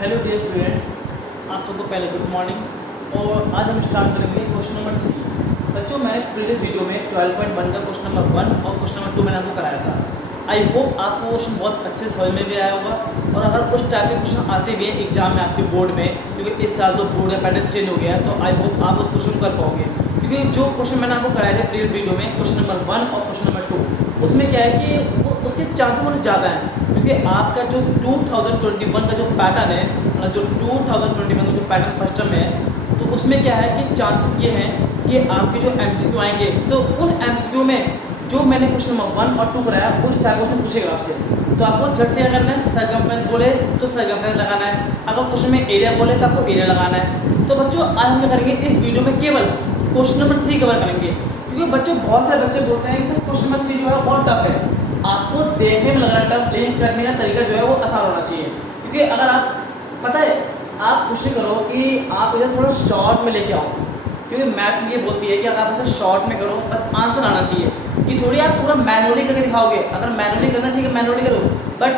Hello dear student, आप सबको पहले गुड मॉर्निंग। और आज हम स्टार्ट करेंगे क्वेश्चन नंबर 3। बच्चों, मैंने प्रीवियस वीडियो में 12.1 का क्वेश्चन नंबर 1 और क्वेश्चन नंबर 2 मैंने आपको कराया था। आई होप आपको क्वेश्चन बहुत अच्छे से समझ में भी आया होगा। और अगर उस टाइप के क्वेश्चन आते भी हैं एग्जाम में आपके बोर्ड में, क्योंकि इस साल तो बोर्ड का पैटर्न चेंज हो गया है, तो आई होप आप उस क्वेश्चन कर पाओगे। क्योंकि जो क्वेश्चन मैंने आपको कराए थे प्रीवियस वीडियो में, क्वेश्चन नंबर 1 और क्वेश्चन नंबर 2, उसमें क्या है कि वो उसके चांसेस बहुत ज़्यादा हैं। क्योंकि आपका जो 2021 का जो पैटर्न है, जो 2021 का जो पैटर्न फर्स्ट टर्म है, तो उसमें क्या है कि चांसेस ये हैं कि आपके जो एमसीक्यू आएंगे, तो उन एमसीक्यू में जो मैंने क्वेश्चन नंबर 1 और 2 कराया उस टाइप क्वेश्चन पूछेगा आपसे। तो आपको झट से क्या करना है, सर्कमफ्रेंस बोले तो सर्कमफ्रेंस लगाना है, अगर क्वेश्चन में एरिया बोले तो आपको एरिया लगाना है। तो बच्चों, आज हम क्या करेंगे, इस वीडियो में केवल क्वेश्चन नंबर 3 कवर करेंगे। क्योंकि बच्चों बहुत सारे बच्चे बोलते हैं कि सर क्वेश्चन नंबर 3 जो है बहुत टफ है। आपको देखने में लग रहा है टफ, लेकिन करने का तरीका जो है वो आसान होना चाहिए। क्योंकि अगर आप पता है, आप कोशिश करो कि आप इधर थोड़ा शॉर्ट में लेके आओ। क्योंकि मैथ ये बोलती है कि अगर आप इसे शॉर्ट में करो, बस आंसर आना चाहिए। कि थोड़ी आप पूरा मैनुअली करके दिखाओगे, अगर मैनुअली करना ठीक है मैनुअली करो, बट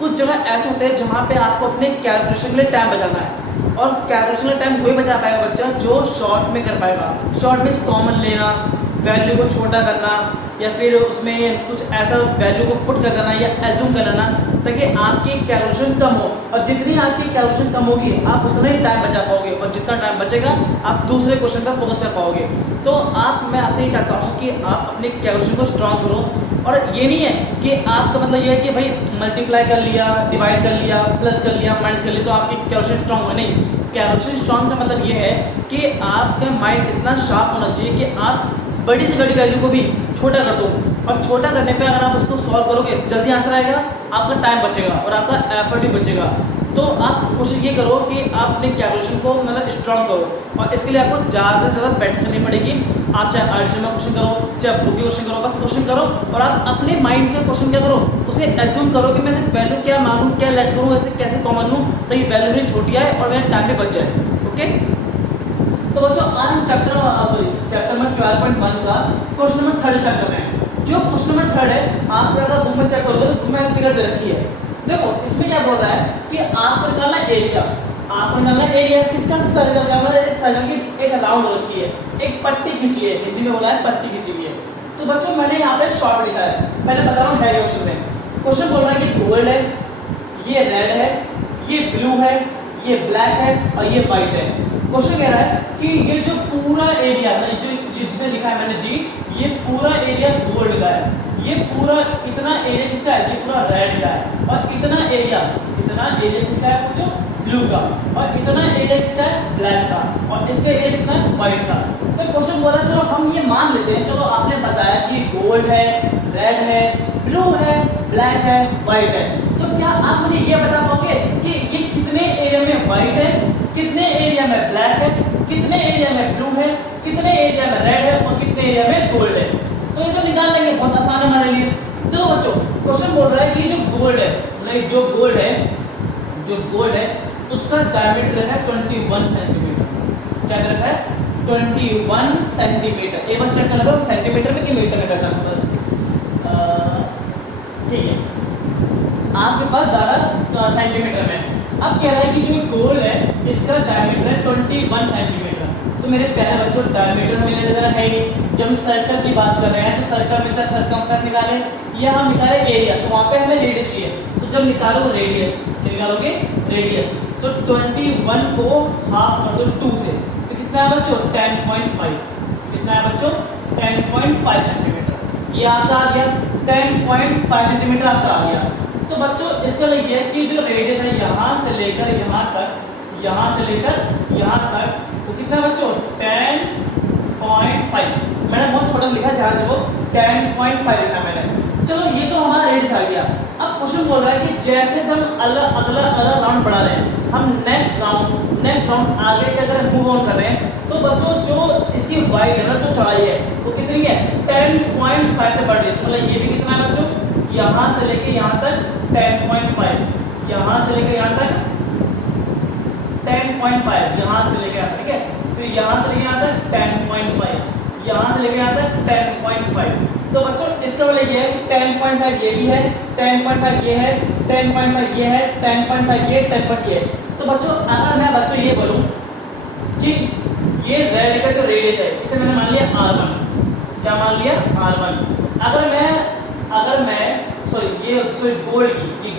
कुछ जगह ऐसे होते हैं जहाँ पे आपको अपने कैलकुलेशन के लिए टाइम बचाना है। और कैलकुलेशन का टाइम वही बचा पाएगा बच्चा जो शॉर्ट में कर पाएगा। शॉर्ट में कॉमन लेना, वैल्यू को छोटा करना, या फिर उसमें कुछ ऐसा वैल्यू को पुट कर देना या एज्यूम कर लेना, ताकि आपकी कैलकुलेशन कम हो। और जितनी आपकी कैलकुलेशन कम होगी आप उतना ही टाइम बचा पाओगे, और जितना टाइम बचेगा आप दूसरे क्वेश्चन पर फोकस कर पाओगे। तो मैं आपसे ये चाहता हूँ कि आप अपने कैलकुलेशन को स्ट्रॉन्ग करो। और ये नहीं है कि आपका मतलब ये है कि भाई मल्टीप्लाई कर लिया, डिवाइड कर लिया, प्लस कर लिया, माइनस कर लिया तो आपकी कैलकुलेशन स्ट्रॉन्ग हो। नहीं, कैलकुलेशन स्ट्रॉन्ग का मतलब ये है कि आपका माइंड इतना शार्प होना चाहिए कि आप बड़ी से बड़ी वैल्यू को भी छोटा कर दो। और छोटा करने पे अगर आप उसको सॉल्व करोगे जल्दी आंसर आएगा, आपका टाइम बचेगा और आपका एफर्ट भी बचेगा। तो आप कोशिश ये करो कि आप अपने कैलकुलेशन को मतलब स्ट्रॉन्ग करो। और इसके लिए आपको ज़्यादा से ज़्यादा प्रैक्टिस करनी पड़ेगी। आप चाहे आर्टिफिशियल में क्वेश्चन करो, चाहे बुक के क्वेश्चन करो, बस क्वेश्चन करो। और आप अपने माइंड से क्वेश्चन क्या करो, उसे एज्यूम करो कि मैं वैल्यू क्या मानूँ, क्या लेट करूँ, ऐसे कैसे कॉमन लूँ ताकि वैल्यू मेरी छोटी आए और मेरा टाइम भी बच जाए। ओके, तो बच्चों आज हम चैप्टर नंबर 12.1 का क्वेश्चन नंबर 3 स्टार्ट कर रहे हैं। जो क्वेश्चन नंबर 3 है, आप अगर बुक में चेक करोगे तो बुक में फिगर दे रखी है। देखो इसमें क्या बोल रहा है कि आपको निकालना एरिया, आपको निकालना एरिया किसका, सर्कल का। मतलब इस सर्कल की एक राउंड रखी है, एक पट्टी खींची है, हिंदी में बोला है पट्टी खींची हुई है। तो बच्चों मैंने यहाँ पे शॉर्ट लिखा है, पहले बता रहा हूँ है क्वेश्चन में। क्वेश्चन बोल रहा है कि गोल्ड है, ये रेड है, ये ब्लू है, ये ब्लैक है और ये व्हाइट है। क्वेश्चन कह रहा है कि ये जो पूरा एरिया है, जो ये जिसने लिखा है मैंने जी, ये पूरा एरिया गोल्ड का है, ये पूरा इतना एरिया किसका है, ये पूरा रेड का है, और इतना एरिया किसका है पूछो, ब्लू का, और इतना एरिया किसका है, ब्लैक का, और इसका एरिया कितना है, व्हाइट का। तो क्वेश्चन बोला चलो हम ये मान लेते हैं, चलो आपने बताया कि गोल्ड है, रेड है, ब्लू है, ब्लैक है, व्हाइट है। तो क्या आप मुझे ये बता पाओगे कि ये कितने एरिया में व्हाइट है, कितने एरिया में ब्लैक है, कितने एरिया में ब्लू है, कितने एरिया में रेड है और कितने एरिया में गोल्ड है। तो ये तो निकाल लेंगे, बहुत आसान है हमारे लिए। तो बच्चों क्वेश्चन बोल रहा है कि जो गोल्ड है, मतलब जो गोल्ड है उसका डायमीटर है 21 सेंटीमीटर। क्या रखा है, 21 सेंटीमीटर। एक बार चेक कर लो सेंटीमीटर में कि मीटर में रखा है, बस ठीक है। आपके पास 12 सेंटीमीटर में। अब कह रहा है कि जो गोल है इसका डायमीटर है 21 सेंटीमीटर। तो मेरे प्यारे बच्चों डायमीटर हमें नजर है नहीं। जब हम सर्कल की बात कर रहे हैं तो सर्कल में चाहे सर्कमफ्रेंस निकाले या हम निकाले एरिया, तो वहाँ पे हमें रेडियस चाहिए। तो जब निकालो रेडियस, क्या निकालोगे, रेडियस। तो 21 को हाफ कर दो 2 से, तो कितना है बच्चों, 10.5। कितना है बच्चों, 10.5 सेंटीमीटर। ये आपका आ गया 10.5 सेंटीमीटर आपका आ गया। तो बच्चों इसका लिए कि जो रेडियस है यहाँ से लेकर यहाँ तक, यहाँ से लेकर यहाँ तक, तो कितना बच्चों 10.5। मैंने बहुत छोटा लिखा, ध्यान दो 10.5 लिखा मैंने। चलो ये तो हमारा रेडियस आ गया। अब क्वेश्चन बोल रहा है कि जैसे हम अगला राउंड बढ़ा रहे हैं, हम नेक्स्ट राउंड आगे के अगर मूव ऑन कर रहे हैं, तो बच्चों जो इसकी वाइड है ना, जो चौड़ाई है वो कितनी है, 10.5 से बढ़ रही है। तो मतलब ये भी कितना है बच्चों, यहाँ से लेके यहाँ तक 10.5, यहाँ से लेके यहाँ तक 10.5, यहाँ से लेके यहाँ तक, ठीक है। फिर यहाँ से लेके यहाँ तक 10.5, यहाँ से लेके यहाँ तक 10.5। तो बच्चों इसका मतलब ये है कि 10.5 ये भी है, 10.5 ये है, 10.5 ये है, 10.5 ये, 10.5 ये। तो बच्चों अगर मैं बच्चों ये बोलूं कि ये रेड का जो रेडियस है इसे मैंने मान लिया R1, क्या मान लिया R1। अगर मैं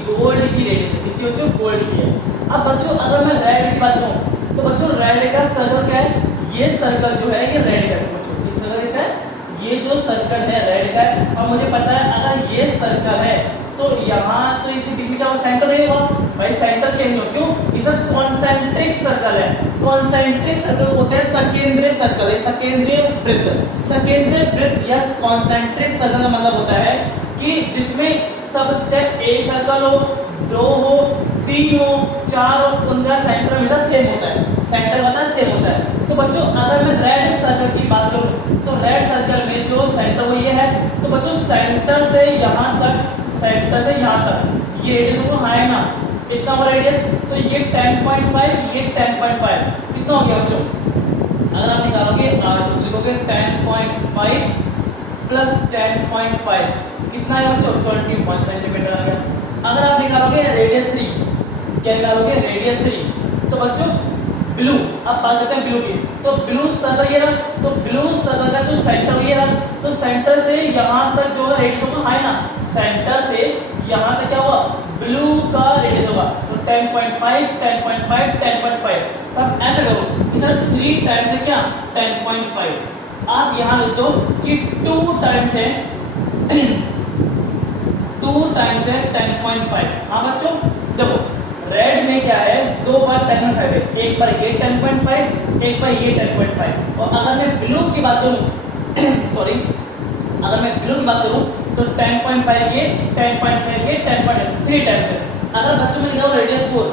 गोल्ड की रेडियस है, इसकी बच्चों गोल्ड की है। अब बच्चों अगर मैं रेड की बात करूं तो बच्चों रेड का सर्कल क्या है, ये सर्कल जो है ये रेड का है बच्चों, इस सर्कल इसका है, ये जो सर्कल है रेड का है। और मुझे पता है अगर ये सर्कल है तो यहाँ तो इसके बीच में क्या होगा, सेंटर नहीं होगा भाई, सेंटर चेंज हो, क्यों, इसका कॉन्सेंट्रिक सर्कल है। कॉन्सेंट्रिक सर्कल होता है सकेंद्रीय सर्कल, है सकेंद्रीय वृत्त। सकेंद्रीय वृत्त या कॉन्सेंट्रिक सर्कल का मतलब होता है कि जिसमें सब चाहे एक सर्कल हो, दो हो, तीन हो, चार हो, उनका सेंटर हमेशा सेम होता है, सेंटर पता सेम होता है। तो बच्चों अगर मैं रेड सर्कल की बात करूं तो रेड सर्कल में जो सेंटर वो ये है, तो बच्चों सेंटर से यहाँ तक ये रेडियस को है ना, इतना हो रेडियस, तो ये 10.5 ये 10.5 कितना हो गया बच्चों, अगर आप निकालोगे R2 लिखोगे 10.5 प्लस 10.5 कितना है बच्चों, 20 सेंटीमीटर आ गया। अगर आप निकालोगे रेडियस 3, क्या निकालोगे रेडियस 3, तो बच्चों ब्लू, अब बात करते हैं ब्लू की, तो ब्लू सर्कल ये रहा, तो ब्लू सर्कल का जो सेंटर ये रहा, तो सेंटर से यहाँ तक जो रेडियस होगा है ना, सेंटर से यहाँ तक क्या होगा, ब्लू का रेडियस होगा, तो 10.5 10.5 10.5। तब ऐसा करो कि सर 3 टाइम्स है क्या 10.5, आप यहाँ लिख दो कि 2 टाइम्स है 10.5। हाँ बच्चों देखो रेड में क्या है, 2 बार 10.5 है, एक बार ये 10.5 एक बार ये 10.5। और अगर मैं ब्लू की बात करूं सॉरी अगर मैं ब्लू की बात करूं तो 10.5 ये 10.5 ये 10.3 टाइम्स है। अगर बच्चों में लिखा रेडियस 4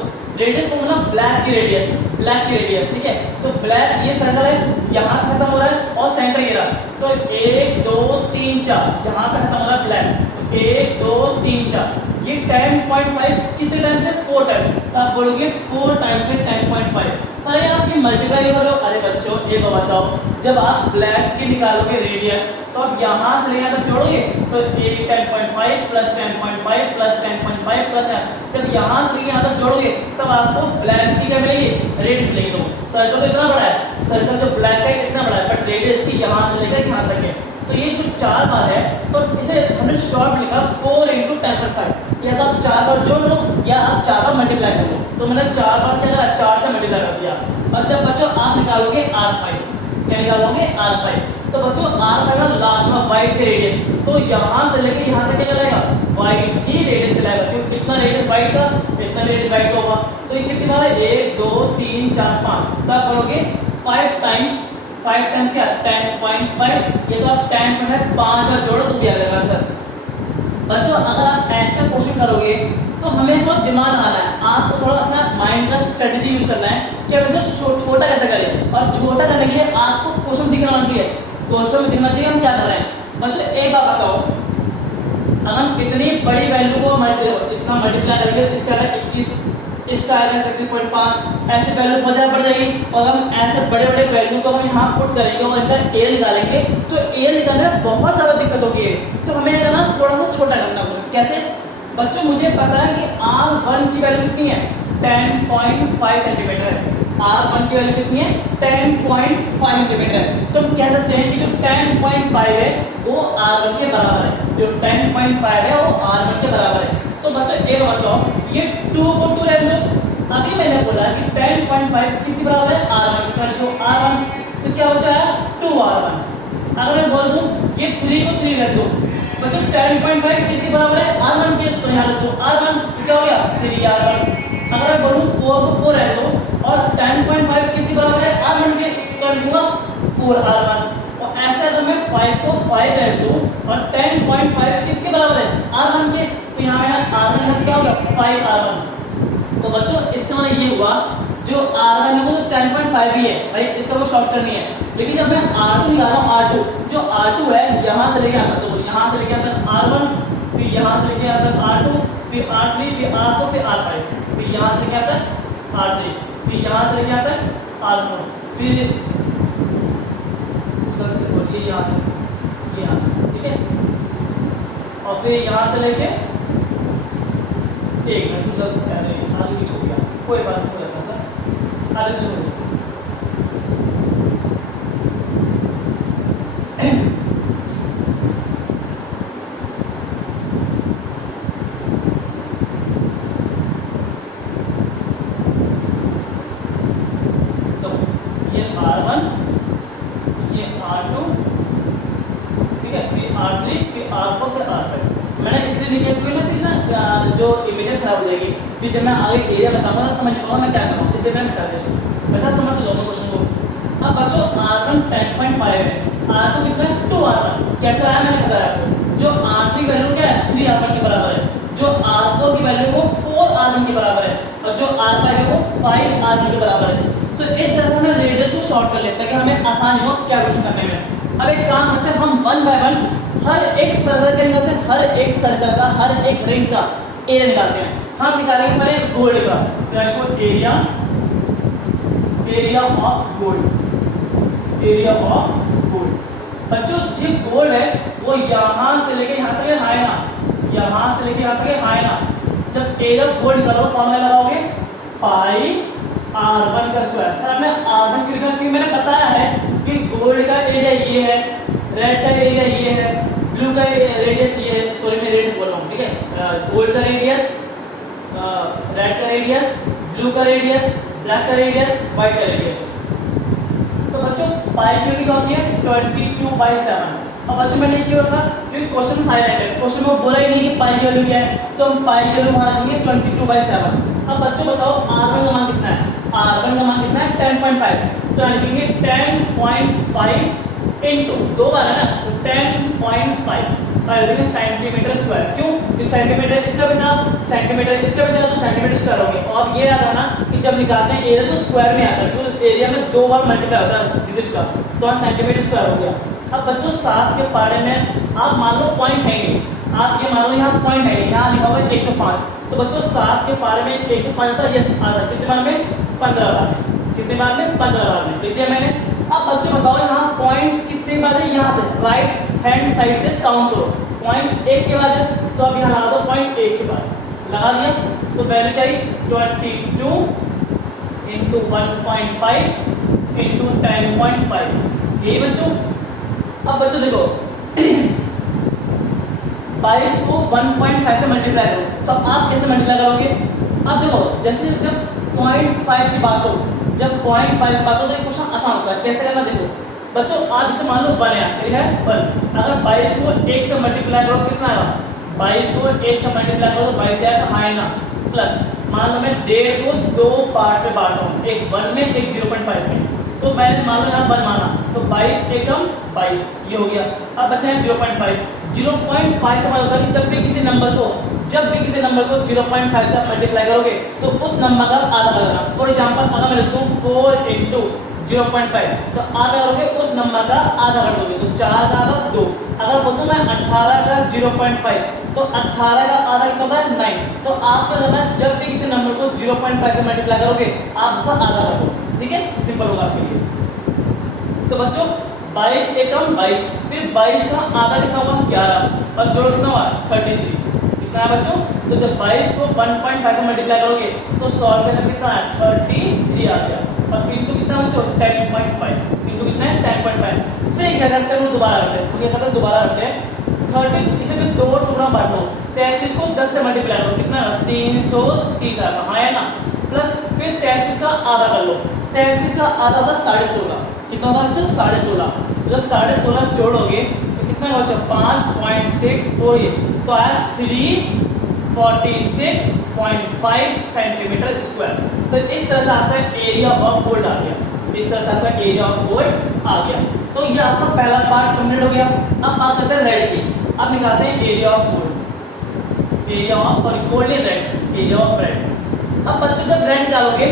मतलब ब्लैक की रेडियस ठीक है, तो ब्लैक ये सर्कल है यहाँ खत्म हो रहा है और सेंटर ये रहा, तो 1 2 3 4 यहाँ पे खत्म हो रहा है ब्लैक, 1 2 3 4 ये 10.5 कितने टाइम्स है, 4 टाइम्स, तो आप बोलोगे 4 टाइम्स है 10.5। सारे आप ये मल्टीप्लाई करो। अरे बच्चों एक बताओ, जब आप ब्लैक की निकालोगे रेडियस तो आप यहाँ से यहाँ तक जोड़ोगे, तो 10.5 प्लस 10.5 प्लस 10.5 प्लस, जब यहाँ से यहाँ तक जोड़ोगे तब आपको ब्लैक की क्या मिलेगी, रेडियस मिलेगी। तो सर्कल तो इतना बड़ा है, सर्कल जो ब्लैक का इतना बड़ा है, बट रेडियस की यहाँ से लेकर यहाँ तक है। तो ये जो 4 बार है तो इसे हमने शॉर्ट लिखा 4 × 10.5, या तो आप 4 बार जोड़ लो या आप 4 बार मल्टीप्लाई कर लो। तो मैंने 4 बार क्या करा, 4 से मल्टीप्लाई कर दिया। और जब बच्चों आप निकालोगे R5, क्या निकालोगे R5, तो बच्चों R5 में लास्ट में वाइट के रेडियस, तो यहाँ से लेके यहाँ तक क्या चलाएगा, वाइट की रेडियस चलाएगा, क्योंकि इतना रेडियस वाइट का इतना रेडियस वाइट का होगा। तो ये कितनी बार है, 1 2 3 4 5, तब करोगे 5 टाइम्स क्या 10.5, ये तो आप 10.5 5 बार जोड़ो तो क्या आ जाएगा सर। बच्चों अगर आप ऐसा क्वेश्चन करोगे तो हमें थोड़ा दिमाग लगाना है, आपको थोड़ा अपना माइंड का स्ट्रेटजी यूज करना है कि हम इसको छोटा कैसे करें, और छोटा करने के लिए आपको क्वेश्चन दिखना होना चाहिए, क्वेश्चन में दिखना चाहिए हम क्या कर रहे हैं। बच्चों एक बात बताओ, अगर हम इतनी बड़ी वैल्यू को इतना मल्टीप्लाई करेंगे, इसका 21 इसका आएगा 33.5, ऐसे वैल्यू बहुत ज़्यादा बढ़ जाएगी। और हम ऐसे बड़े बड़े वैल्यू को हम यहाँ पुट करेंगे और इनका एयर निकालेंगे तो एयर निकालने में बहुत ज़्यादा दिक्कत होगी। तो हमें ना थोड़ा सा छोटा करना होगा। कैसे बच्चों, मुझे पता है कि R1 की वैल्यू कितनी है, 10.5 सेंटीमीटर है। R1 की वैल्यू कितनी है, 10.5 सेंटीमीटर है। तो हम कह सकते हैं कि जो 10.5 है वो R1 के बराबर है, जो 10.5 है वो R1 के बराबर है। तो बच्चों एक बताओ, ये 2 को 2 रहने दो। अभी मैंने बोला कि 10.5 किसके बराबर है, R1, तो R1 तो क्या हो जाएगा 2R1। अगर मैं बोल दूं ये 3 को 3 रख दो, बच्चों 10.5 किसके बराबर है, R1 के, तो यहाँ रख दो R1, तो क्या हो गया 3R1। अगर मैं बोलूं 4 को 4 रख दो और 10.5 किसके बराबर है, R1 के, तो लूंगा 4R1। और ऐसे अगर मैं 5 को 5 रख दूं और 10.5 किसके बराबर है, R1 के, तो यहाँ मैंने R1 लिखा, क्या हो गया 5R1। तो बच्चों इसका मतलब ये हुआ जो R1 है वो 10.5 ही है भाई, इसका वो शॉर्ट करनी है। लेकिन जब मैं R2 निकाल रहा हूँ, R2 जो R2 है यहाँ से लेके आता, तो यहाँ से लेके आता R1, फिर यहाँ से लेके आता R2, फिर R3, फिर R4, फिर R5, फिर यहाँ से लेके आता R3, फिर यहाँ से लेके आता R4, फिर ये यहाँ से ठीक है। और फिर यहाँ से लेके 1 मिनट आगे पीछे हो गया, कोई बात नहीं, हो जाता सर, आगे पीछे हो गया। तो ये R1, ये R2, ठीक है, फिर R3, फिर R4, फिर R5। मैंने इसलिए नहीं किया क्योंकि ना फिर ना जो इमेज खराब हो जाएगी, फिर जब मैं आगे एरिया बताऊंगा ना समझ नहीं पाऊंगा मैं क्या कर रहा हूँ, इसलिए मैं मिटा देता हूँ। वैसा समझ लो मैं क्वेश्चन को। अब बच्चों R1 10.5 है, R2 कितना है 2R1, कैसे आया मैंने बताया आपको। जो R3 की वैल्यू क्या है 3R1 के बराबर है, जो R4 की वैल्यू वो 4R1 के बराबर है, और जो R5 है वो 5R1 के बराबर है। तो इस तरह से हमें रेडियस को शॉर्ट कर लेते हैं ताकि हमें आसान हो कैलकुलेशन करने में। अब एक काम करते हैं, हम 1 बाय 1 हर एक सर्कल का निकालते हैं, हर एक सर्कल का, हर एक रिंग का एरिया निकालते हैं। हम निकालेंगे पहले गोल्ड का, area, area of gold, area of gold. बच्चों ये गोल्ड है वो यहाँ से लेके यहाँ तक है ना, यहाँ से लेके यहाँ तक है ना। जब एरिया ऑफ गोल्ड निकालो फॉर्मूला लगाओगे पाई R1 का स्क्वायर। सर हमने R1 क्यों लिखा, क्योंकि मैंने बताया है कि गोल्ड का एरिया ये है, रेड का एरिया ये है, ब्लू का रेडियस ये है, सॉरी मैं रेड बोल रहा हूँ, ठीक है। गोल्ड का रेडियस, रेड का रेडियस, ब्लू का रेडियस, ब्लैक का रेडियस, व्हाइट का रेडियस। तो बच्चों पाई की वैल्यू क्या होती है 22/7। अब बच्चों मैंने क्यों रखा, क्योंकि क्वेश्चन में साइलेंट है, क्वेश्चन में बोला ही नहीं कि पाई की वैल्यू क्या है, तो हम पाई की वैल्यू वहां रखेंगे 22/7। अब बच्चों बताओ R1 का मान कितना है, R1 का मान कितना है 10.5, तो लिखेंगे 10.5 इंटू 2 बार है ना, तो 10.5 और लिखेंगे सेंटीमीटर स्क्वायर। क्यों, इस सेंटीमीटर इसका भी था, सेंटीमीटर इसका भी था, तो सेंटीमीटर स्क्वायर हो गया। और ये याद रखना कि जब निकालते हैं एरिया तो स्क्वायर में आता है, क्योंकि एरिया में 2 बार मल्टीप्लाई होता है डिजिट का, तो वहाँ सेंटीमीटर स्क्वायर हो गया। अब बच्चों 7 के पारे में आप मान लो पॉइंट है नहीं, आप ये मान लो यहाँ पॉइंट है, यहाँ लिखा हुआ है 105, तो बच्चों 7 के पारे में 105 आता है, यस आता है, कितने बार में 15 बार में, कितने बार में 15 बार में लिख दिया मैंने। अब बच्चों बताओ यहाँ पॉइंट कितने बार है, यहाँ से राइट हैंड साइड से काउंट करो, पॉइंट 1 के बाद है, तो अब यहाँ लगा दो पॉइंट 1 के बाद लगा दिया, तो वैल्यू क्या आई 22 इंटू 1.5 इंटू 10.5, यही बच्चों। अब बच्चों देखो 22 को 1.5 से मल्टीप्लाई करो, तो आप कैसे मल्टीप्लाई करोगे। अब देखो जैसे जब 0.5 की बात हो, जब 0.5 की बात हो तो ये क्वेश्चन आसान होता है, कैसे करना देखो बच्चों। आप इसे मान लो 1 है, ठीक है 1। अगर 22 को 1 से मल्टीप्लाई करो कितना आएगा, 22 को 1 से मल्टीप्लाई करो तो 22 से आएगा हाँ ना, प्लस मान लो मैं 1.5 को 2 पार्ट में बांटा हूँ, एक 1 में एक 0.5 में, तो मैंने मान लो यहाँ 1 माना, तो 22 एकम 22 ये हो गया। अब बचा है 0.5, 0.5 का मतलब होता है कि जब भी किसी नंबर को 0.5 से मल्टीप्लाई करोगे तो उस नंबर का आधा लगाना। फॉर एग्जांपल अगर मैं लिखूं 4 इंटू 0.5, तो आधा करोगे उस नंबर का आधा कर दोगे, तो 4 का आधा 2। अगर बोलूँ मैं 18 का 0.5, तो 18 का आधा कितना होता है 9। तो आप क्या करना है, जब भी किसी नंबर को 0.5 से मल्टीप्लाई करोगे आप उसका आधा कर दो, ठीक है, सिंपल होगा आपके लिए। तो बच्चों 22 एकम 22, फिर 22 का आधा कितना हुआ 11 और जोड़ कितना हुआ 33, कितना है बच्चों। तो जब 22 को 1.5 से मल्टीप्लाई करोगे तो 100 रुपये का कितना है 33 आ गया, और इंटू कितना बच्चों 10.5, इंटू कितना है 10.5। फिर क्या करते हैं दोबारा करते हैं, क्या करते हैं दोबारा करते हैं 30, इसे भी 2 टुकड़ा बांटो, 33 को 10 से मल्टीप्लाई करो कितना 330 आएगा हाँ है ना, प्लस फिर 33 का आधा कर लो, 33 का आधा था 16.5, कितना होगा बच्चों 16.5। जब 16.5 जोड़ोगे तो कितना होगा बच्चों 5.6 और ये तो आया 346.5 सेंटीमीटर स्क्वायर। तो इस तरह से आपका एरिया ऑफ गोल्ड आ गया, इस तरह से आपका एरिया ऑफ गोल्ड आ गया। तो ये आपका पहला पार्ट कंप्लीट हो गया। अब बात करते हैं रेड की, अब निकालते हैं area of gold, area of sorry gold red, area of red. अब बच्चों जब रेड निकालोगे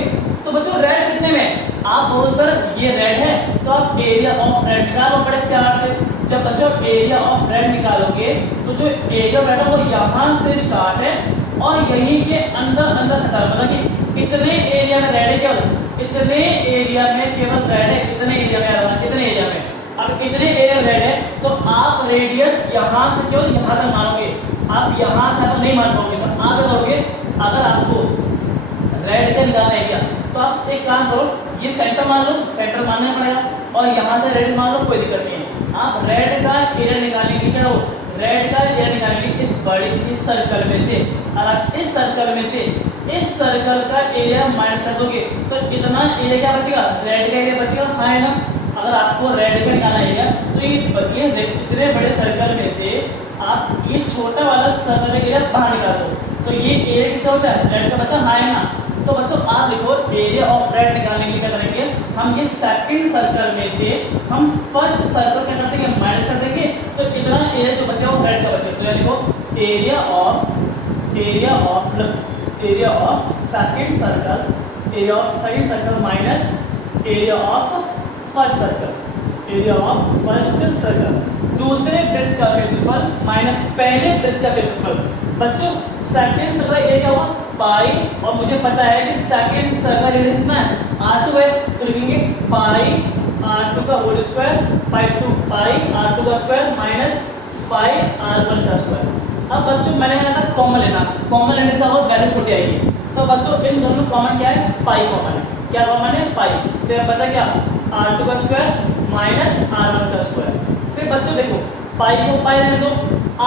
तो बच्चों रेड कितने में, आप बोलो सर ये रेड है, तो आप एरिया ऑफ रेड निकालो बड़े प्यार से। जब बच्चों एरिया ऑफ रेड निकालोगे तो जो एरिया ऑफ रेड है वो यहाँ से स्टार्ट है और यहीं के अंदर अंदर से खत्म, मतलब कि इतने एरिया में रेड है, केवल इतने एरिया में केवल रेड है, इतने एरिया में, इतने एरिया में। अब इतने एरिया में रेड है तो आप रेडियस यहाँ से केवल यहाँ तक मानोगे, आप यहाँ से आप नहीं मान पाओगे, तो आप क्या करोगे, अगर आपको रेड का निकालना एरिया तो आप एक काम करो, ये सेंटर मान लो, सेंटर मानना पड़ेगा, और यहाँ से रेड मान लो, कोई दिक्कत नहीं है। आप रेड का एरिया निकालने के क्या हो, रेड का एरिया निकालने के इस सर्कल में से, और आप इस सर्कल में से इस सर्कल का एरिया माइनस कर दोगे तो इतना एरिया क्या बचेगा, रेड का एरिया बचेगा, हाँ है ना। अगर आपको रेड का निकालना एरिया तो ये इतने बड़े सर्कल में से आप ये छोटा वाला सर्कल एरिया बाहर निकाल दो, तो ये एरिया किसका बचा है, रेड का बचा, हाँ है ना। तो बच्चों आप लिखो एरिया ऑफ रेड निकालने के लिए क्या करेंगे, हम ये सेकंड सर्कल में से हम फर्स्ट सर्कल क्या कर देंगे, माइनस कर देंगे, तो इतना एरिया जो बचा वो रेड का बचा। तो लिखो area of second circle minus area of first circle, दूसरे वृत्त का क्षेत्रफल माइनस पहले वृत्त का क्षेत्रफल। बच्चों सेकंड सर्कल एरिया क्या हुआ, पाई, और मुझे पता है कि सेकंड सर्कल एरिया कितना है, r2 है, तो लिखेंगे पाई r2 का whole square by 2 pi r2 का स्क्वायर माइनस पाई r1 का स्क्वायर। अब बच्चों मैंने कहा था कॉमन लेने से और वैल्यू छोटी आएगी, तो बच्चों इन दोनों कॉमन क्या है, पाई कॉमन है, क्या कॉमन है, पाई, तो यह बचा क्या, r2 का स्क्वायर माइनस r1 का स्क्वायर। फिर बच्चों देखो पाई को पाई रहने दो,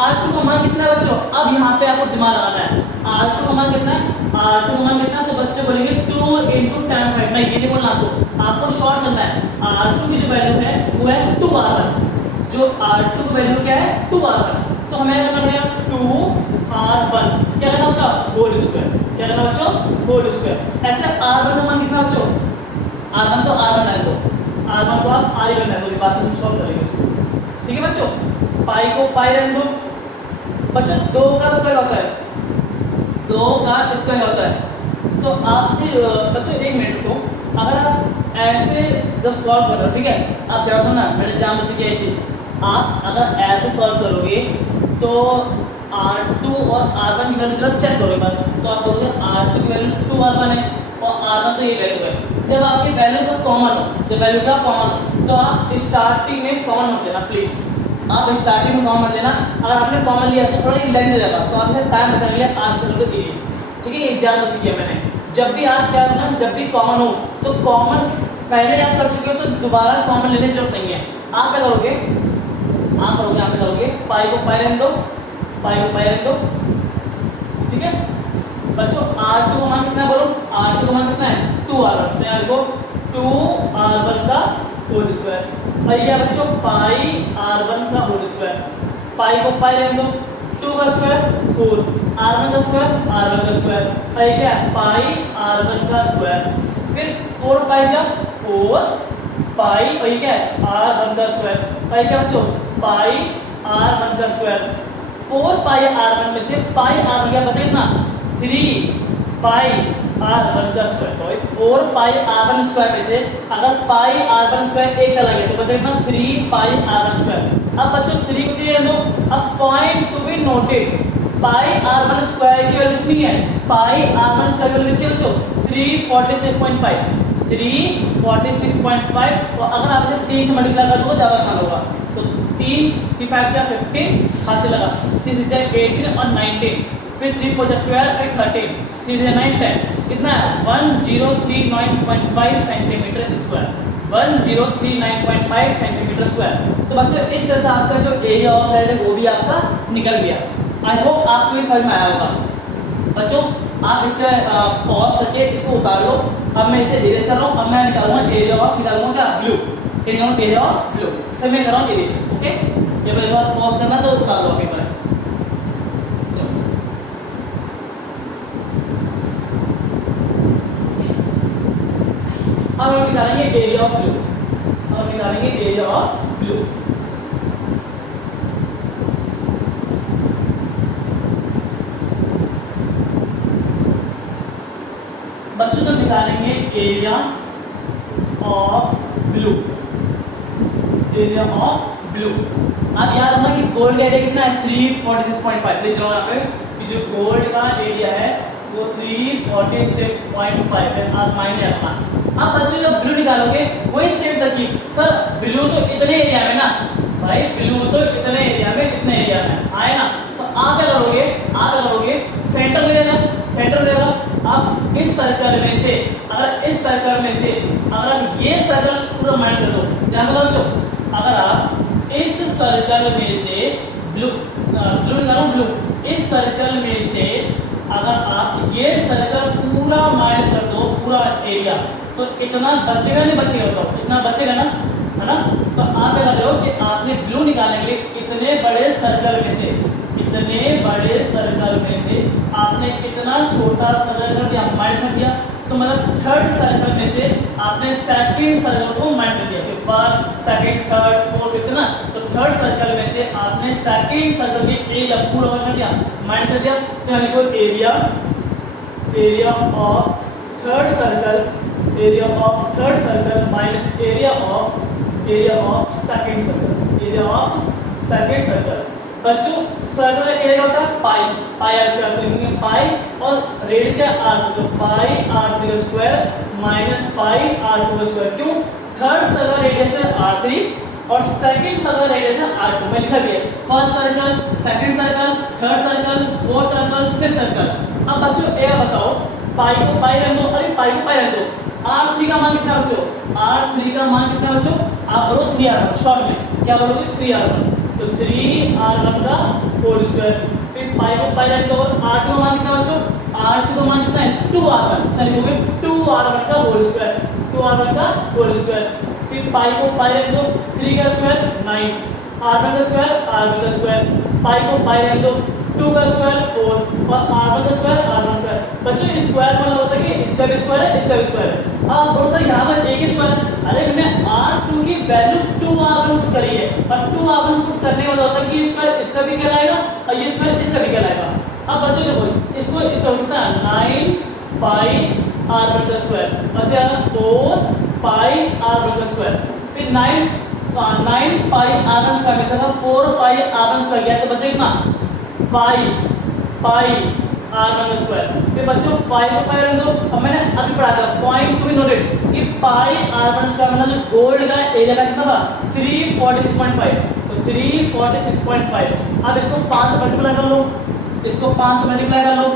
r2 का मान कितना है बच्चों, अब यहाँ पे आपको दिमाग लगाना है, r2 का मान कितना है, r2 का मान कितना है, तो बच्चों बोलेंगे 2 × tan फाइव, नहीं ये नहीं बोलना आपको शॉर्ट करना है। r2 की जो वैल्यू है वो है 2r1, जो r2 की वैल्यू क्या है 2r1, तो हमें क्या करना है 2r1, क्या करना उसका होल स्क्वायर, क्या करना बच्चों होल स्क्वायर। ऐसे r1 का मान कितना बच्चों, r1 तो r1 है, तो r1 को आप r करना है, तो बात हम सॉल्व करेंगे इसको, ठीक है बच्चों। पाई को पाई रहने दो, बच्चों 2 का स्क्वायर होता है, 2 का स्क्वायर होता है, तो आप बच्चों एक मिनट को, अगर आप ऐसे जब सॉल्व कर रहे हो, ठीक है, आप ध्यान सुनना, मैंने जान बूझ के ये चीज, आप अगर ऐसे सॉल्व करोगे तो r2 और r1 की वैल्यू जब चेक करोगे तो आप बोलोगे r2 की वैल्यू 2r1 है और r1 तो ये वैल्यू है। जब आपकी वैल्यू सब कॉमन हो, जब वैल्यू का कॉमन हो, तो आप स्टार्टिंग में कॉमन मत लेना प्लीज, आप स्टार्टिंग में कॉमन लेना। अगर आपने कॉमन लिया तो थोड़ा लेंथ हो जाएगा, तो आपसे टाइम बचा लिया, आप चलो तो इरेज, ठीक है, ये जान बच गया मैंने। जब भी आप क्या करना, जब भी कॉमन हो तो कॉमन पहले आप कर चुके हो तो दोबारा कॉमन लेने की जरूरत नहीं है। आप क्या करोगे, आप क्या करोगे, पाई को पाई रहने दो, पाई को पाई रहने दो, ठीक है बच्चों। r2 का मान कितना है बोलो, r2 का मान कितना है 2r1, तो यहाँ लिखो 2r1 का होल स्क्वायर, और ये बच्चों पाई r1 का होल स्क्वायर, पाई को पाई रहने दो, 2 का स्क्वायर 4, r1 का स्क्वायर r1 का स्क्वायर, और ये क्या है पाई r1 का स्क्वायर, फिर 4 पाई जब 4 पाई, और ये क्या है r1 का स्क्वायर, और ये क्या बच्चों पाई r1 का स्क्वायर। 4 पाई r1 में से पाई r1 क्या बताइए ना 3 पाई r1 का स्क्वायर, तो 4 पाई r1 स्क्वायर में से अगर पाई r1 स्क्वायर एक चला गया तो बताइए ना 3 पाई r1 स्क्वायर। अब बच्चों 3 को 3 रहने दो, अब point to be noted, pi r1 square की वैल्यू कितनी है, पाई r1 स्क्वायर की वैल्यू कितनी है बच्चों 346.5, 346.5, और अगर आप इसे 3 से मल्टीप्लाई कर दो तो ज़्यादा आसान होगा, तो 3 5 जा 15 हाथ से लगा, 3 6 18 और 19, फिर 3 4 जा 12 फिर 13, 3 6 9 10, कितना है 1039.5 सेंटीमीटर स्क्वायर, 1039.5 सेंटीमीटर स्क्वायर। तो बच्चों इस तरह से आपका जो एरिया ऑफ साइड है वो भी आपका निकल गया। आई होप आपको ये समझ में आया होगा बच्चों। आप इसे पॉज करके इसको उतार लो। अब मैं इसे इरेज कर रहा हूँ, अब मैं निकालूंगा एरिया ऑफ, निकालूंगा क्या ब्लू, एरिया ऑफ ब्लू, सब मैं कर रहा हूँ इरेज, ओके। जब एक बार पॉज करना तो उतार लो पेपर। अब हम निकालेंगे एरिया ऑफ ब्लू, अब निकालेंगे एरिया ऑफ ब्लू। बच्चों जब निकालेंगे area of blue, area of blue, आप याद रखना कि गोल्ड का एरिया कितना है 346.5, लिख दो यहाँ पे कि जो गोल्ड का एरिया है वो 346.5 है, आप माइंड रखना। अब बच्चों जब ब्लू निकालोगे वही सेम तरकीब, सर ब्लू तो इतने एरिया में ना, भाई ब्लू तो इतने एरिया में, इतने एरिया में आए ना, तो आप क्या करोगे, सेंटर लेगा, आप इस सर्कल में से, अगर इस सर्कल में से अगर आप ये सर्कल पूरा माइनस कर दो, ध्यान से बच्चों, अगर आप इस सर्कल में से ब्लू इस सर्कल में से अगर आप ये सर्कल पूरा माइनस कर दो, पूरा एरिया, तो इतना बचेगा नहीं बचेगा, तो इतना बचेगा ना, है ना। तो आप क्या कर रहे हो कि आपने ब्लू निकालने के लिए इतने बड़े सर्कल में से आपने इतना छोटा सर्कल कर दिया, माइनस कर दिया, तो मतलब थर्ड सर्कल में से आपने सेकंड सर्कल को माइनस कर दिया, कि फर्स्ट, सेकंड, थर्ड, फोर्थ, इतना, तो थर्ड सर्कल में से आपने सेकंड सर्कल के एरिया पूरा कर दिया, माइनस कर दिया, तो हम लिखो area of third circle minus area of second circle. बच्चों सर्कल एरिया होता है पाई आर स्क्वायर, लिखेंगे पाई और रेडियस क्या आर, तो पाई r3 स्क्वायर माइनस पाई r2 स्क्वायर। क्यों, थर्ड सर्कल रेडियस है r3 और सेकंड सर्कल रेडियस है r2, मैं लिखा दिया first circle, second circle, third circle, fourth circle, fifth circle. अब बच्चों एक बताओ, पाई को पाई रख दो, r3 का मान कितना बच्चों, आप बोलो 3r1, शॉर्ट में क्या बोलोगे 3r1, तो 3r1 का होल स्क्वायर, फिर पाई को पाई रख दो, r2 का मान कितना बच्चों, r2 का मान कितना है 2r1, चलिए 2r1 का होल स्क्वायर, फिर पाई को पाई रख दो, 3 का स्क्वायर 9, r1 का स्क्वायर, पाई को पाई रख दो, 2 का स्क्वायर 4 और r1 का स्क्वायर। बच्चों स्क्वायर मतलब होता है कि इसका भी स्क्वायर है, इसका भी स्क्वायर है। अब बहुत सारे यहाँ पर एक ही स्क्वायर है, अरे मैंने r2 की वैल्यू 2r1 पुट करी है, और 2r1 पुट करने वाला होता है कि स्क्वायर इसका भी कहलाएगा और ये स्क्वायर इसका भी कहलाएगा। अब बच्चों देखो इसको कितना 9 पाई r1 का स्क्वायर, और 4 पाई r1 का स्क्वायर, फिर 9 पाई r1 स्क्वायर में से 4 पाई r1 स्क्वायर गया, तो बच्चों कितना पाई r1 स्क्वायर। फिर बच्चों पाई को पाई रख दो, अब मैंने अभी पढ़ा था पॉइंट टू बी नोटेड कि पाई r1 स्क्वायर मतलब जो गोल्ड का एरिया का कितना था 346.5, तो 346.5। अब इसको 5 से मल्टीप्लाई कर लो,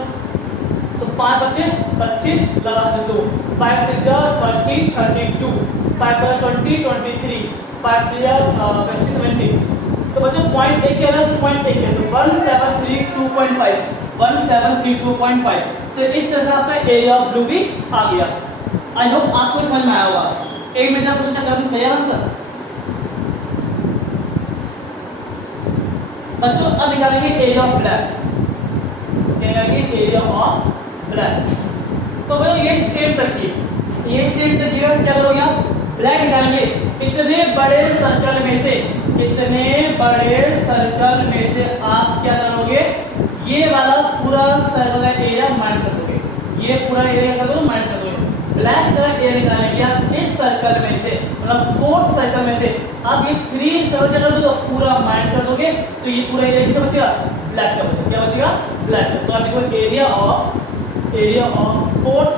तो 5 बच्चे 25 लगा दो, 5 6 जा 30 32, 5 20 23, 5 3 50 70। तो बच्चों पॉइंट एक क्या है, पॉइंट एक है, तो 1732.5। तो इस तरह से आपका एरिया ऑफ ब्लू भी आ गया। आई होप आपको समझ में आया होगा। एक मिनट आपको चेक करना सही है आंसर। बच्चों अब निकालेंगे एरिया ऑफ ब्लैक, तो भाई ये सेम तरकीब क्या करोगे आप, ब्लैक निकालेंगे, इतने बड़े सर्कल में से आप क्या करोगे, ये वाला पूरा सर्कल एरिया माइनस कर दोगे, ये पूरा एरिया कर दो माइनस कर दोगे। ब्लैक कलर एरिया निकालने के आप इस सर्कल में से मतलब फोर्थ सर्कल में से आप ये 3 सर्कल क्या कर दोगे, पूरा माइनस कर दोगे, तो ये पूरा एरिया किसका बचेगा, ब्लैक का बचेगा। क्या बचेगा, ब्लैक। तो आप लिखो area of fourth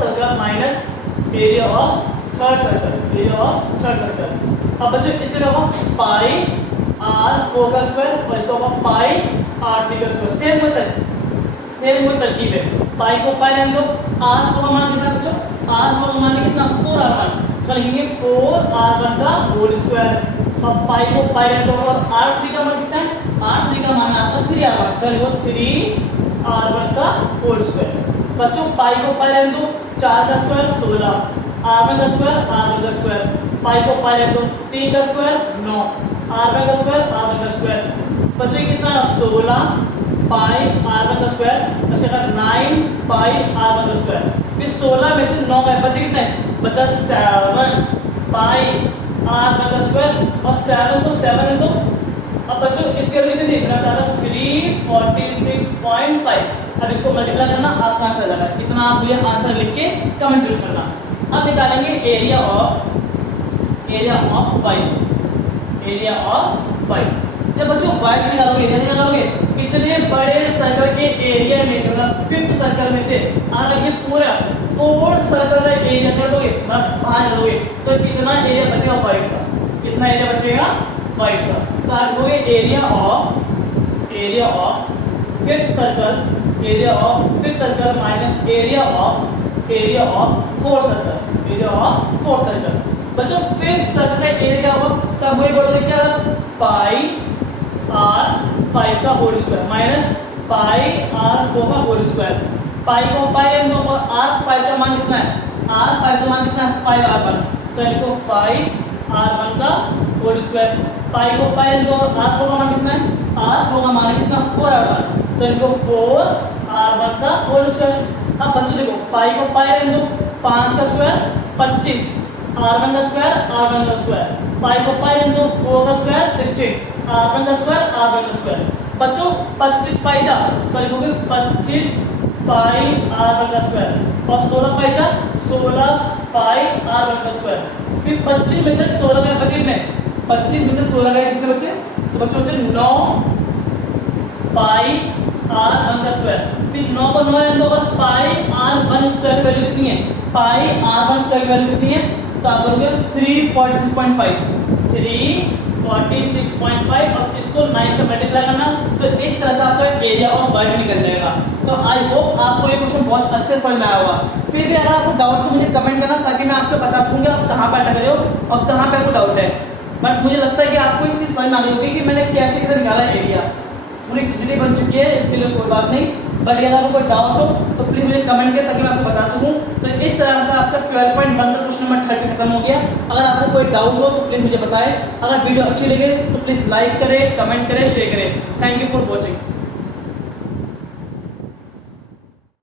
circle minus area of third circle. अब बच्चों इसके क्या होगा, पाई r4 का स्क्वायर और इसका होगा पाई r3 का स्क्वायर। सेम वही तरकीब है, पाई को पाई रख दो, r4 का मान कितना बच्चों, r4 का मान कितना 4r1, तो लिखेंगे 4r1 का होल स्क्वायर। अब पाई को पाई रख दो और r3 का मान कितना है, r3 का मान आपका 3r1, तो लिखो 3r1 का होल स्क्वायर। बच्चों पाई को पाई रख दो, 4 का स्क्वायर 16, r1 का स्क्वायर, पाई को पाई रख दो, 3 का स्क्वायर 9, r1 का स्क्वायर। बच्चों कितना 16 पाई r1 का स्क्वायर, इसके बाद 9 पाई r1 का स्क्वायर, फिर 16 में से 9 गए, बचे कितने, बचा 7 पाई r1 का स्क्वायर और 7 को 7 रख दो। अब बच्चों इसके लिए कितनी बता रहा 346.5। अब इसको मल्टीप्लाई करना, आपका आंसर लगा, इतना आप ये आंसर लिख के कमेंट जरूर करना। अब निकालेंगे एरिया ऑफ वाइट। जब बच्चों वाइट निकालोगे, क्या करोगे, इतने बड़े सर्कल के एरिया में से मतलब फिफ्थ सर्कल में से ये पूरा फोर्थ सर्कल का एरिया कर दोगे, मतलब बाहर कर दोगे, तो इतना एरिया बचेगा वाइट का, तो आप लिखोगे area of area of fifth circle minus area of fourth circle. बच्चों फिफ्थ सर्कल का एरिया क्या होगा, तब वही बोलोगे क्या, पाई आर 5 का whole square minus pi R 4 का होल स्क्वायर। पाई को पाई लो और आर 5 का मान कितना है, आर 5 का मान कितना है 5r1, तो इनको 5r1 का होल स्क्वायर। पाई को पाई लो और आर 4 का मान कितना है, आर 4 का मान है कितना 4r1, तो इनको 4r1 का होल स्क्वायर। अब बच्चों देखो पाई को पाई लो 5 का स्क्वायर 25, r1 का स्क्वायर r1 का स्क्वायर, पाई को पाई लो 4 का स्क्वायर 16, r1 का स्क्वायर। बच्चों 25 पाई जा तो लिखोगे 25 पाई r1 का स्क्वायर और 16 पाई जा 16 पाई r1 का स्क्वायर। फिर 25 में से 16 में बचे कितने, 25 में से 16 गए कितने बचे, तो बच्चों बचे 9 पाई r1 का स्क्वायर। फिर 9 को 9 and over pi r1 square की वैल्यू कितनी है, पाई r1 स्क्वायर की वैल्यू कितनी है, तो आप करोगे 346.5 और इसको 9 से मल्टीप्लाई करना, तो इस तरह से आपका एरिया ऑफ वर्क निकल जाएगा। तो आई होप आपको ये क्वेश्चन बहुत अच्छे समझ में आया होगा। फिर भी अगर आपको डाउट तो मुझे कमेंट करना, ताकि मैं आपको बता सकूंगा आप कहाँ पर अटक रहे हो और कहाँ पे आपको डाउट है। बट मुझे लगता है कि आपको इस चीज़ समझ में आ गई होगी कि मैंने कैसे निकाला एरिया, पूरी खिचड़ी बन चुकी है, इसके लिए कोई बात नहीं। बट अगर आपको कोई डाउट हो तो प्लीज़ मुझे कमेंट करें ताकि मैं आपको बता सकूं। तो इस तरह से आपका 12.1 का क्वेश्चन नंबर 30 खत्म हो गया। अगर आपको कोई डाउट हो तो प्लीज़ मुझे बताएं। अगर वीडियो अच्छी लगे तो प्लीज़ लाइक करें, कमेंट करें, शेयर करें। Thank you for watching.